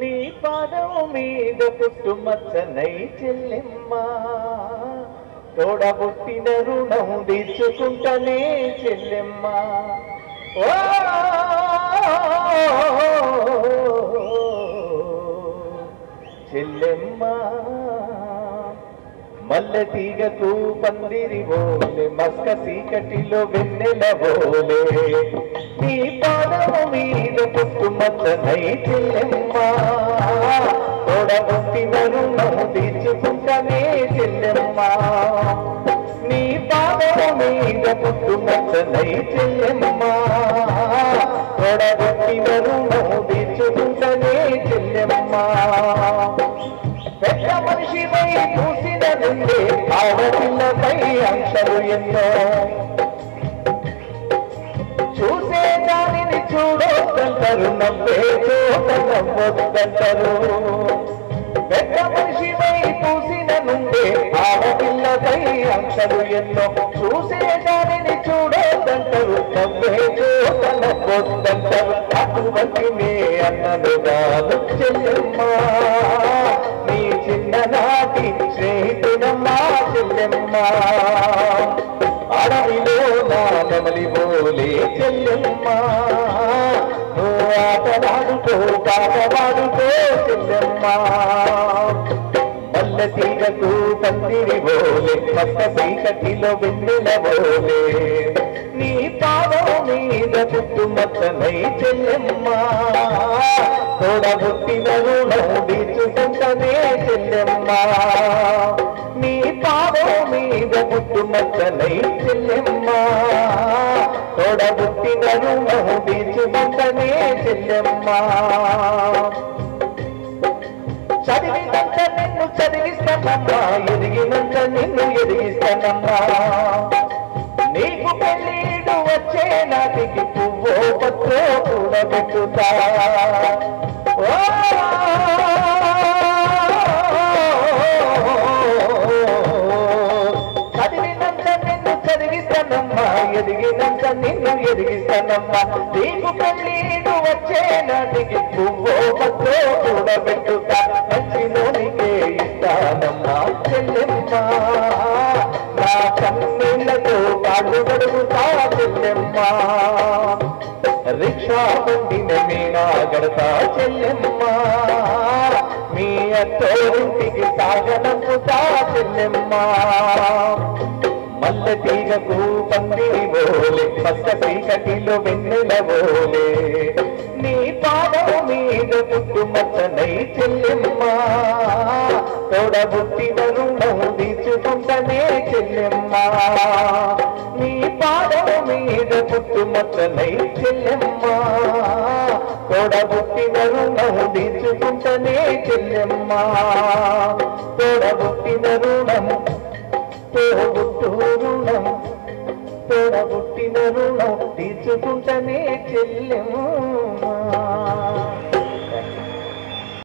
నీ పాదం మీద పుట్టుమచ్చనై చెల్లెమ్మ తోడబుట్టిన రుణం తీర్చుకుంటనే చెల్లెమ్మ ఓ చెల్లెమ్మ మల్లె తీగకు పందిరి ఓలే మస్క చీకటిలో వెన్నెల ఓలే నీ పాదం మీద పుట్టుమచ్చనై చెల్లెమ్మ తోడబుట్టిన రుణం తీర్చుకుంటనే చెల్లెమ్మ నీ పాదం మీద పుట్టుమచ్చనై చెల్లెమ్మ తోడబుట్టిన రుణం తీర్చుకుంటనే చెల్లెమ్మ పెద్ద మనిషిపై చూసిన నుండే ఆడపిల్లపై ఆంక్షలు ఎన్నో చూసే దానిని చూడొద్దంటారు నవ్వే చోట నవ్వొద్దంటారు పెద్ద మనిషిపై చూసిన నుండే ఆడపిల్లపై ఆంక్షలు ఎన్నో చూసే దానిని చూడొద్దంటారు నవ్వే చోట నవ్వొద్దంటారు అటువంటి మే అన్నలు కాదు చెల్లెమ్మ చిన్ననాటి స్నేహితుడమ్మా చెల్లెమ్మ అడవిలో నా నెమలి బోలే చెల్లెమ్మ నువ్వు ఆటలాడుకో పాటలాడుకో చెల్లెమ్మ మల్లె తీగకు పందిరి బోలే మస్క చీకటిలో వెన్నెల బోలే నీ పాదం మీద పుట్టుమచ్చనై చెల్లెమ్మ తోడబుట్టిన రుణం తీర్చుకుంటనే చెల్లెమ్మ నీ పాదం మీద పుట్టుమచ్చనై చెల్లెమ్మ తోడబుట్టిన రుణం తీర్చుకుంటనే చెల్లెమ్మ చదివినంత నిన్ను చదివిస్తానమ్మా ఎదిగినంత నిన్ను ఎదిగిస్తానమ్మా నీకు పెళ్ళీడు వచ్చే నాటికి పువ్వో పత్రో కూడబెట్టుతా చదివినంత నిన్ను చదివిస్తానమ్మా ఎదిగినంత నిన్ను ఎదిగిస్తానమ్మా నీకు పెళ్ళీడు వచ్చే నాటికి పువ్వో పత్రో కూడబెట్టుతా మంచిలోనికే ఇస్తానమ్మా చెల్లెమ్మ నా కన్నీళ్లతో కాళ్ళు గడుగుతా చెల్లెమ్మ రిక్షా బండిన మీనా గడతా చెల్లెమ్మ మీ అత్తోరింటికి సాగనంపుతా చెల్లెమ్మ మల్లె తీగకు పందిరి బోలే మస్క చీకటిలో వెన్నెల బోలే నీ పాదం మీద పుట్టుమచ్చనై చెల్లెమ్మ తోడబుట్టిన రుణం తీర్చుకుంటనే చెల్లెమ్మ నీ పాదం మీద పుట్టుమచ్చనై చెల్లెమ్మ తోడబుట్టిన రుణం తీర్చుకుంటనే చెల్లెమ్మ తోడబుట్టిన రుణం తోడబుట్టు రుణం తోడబుట్టిన రుణం తీర్చుకుంటనే చెల్లెమ్మ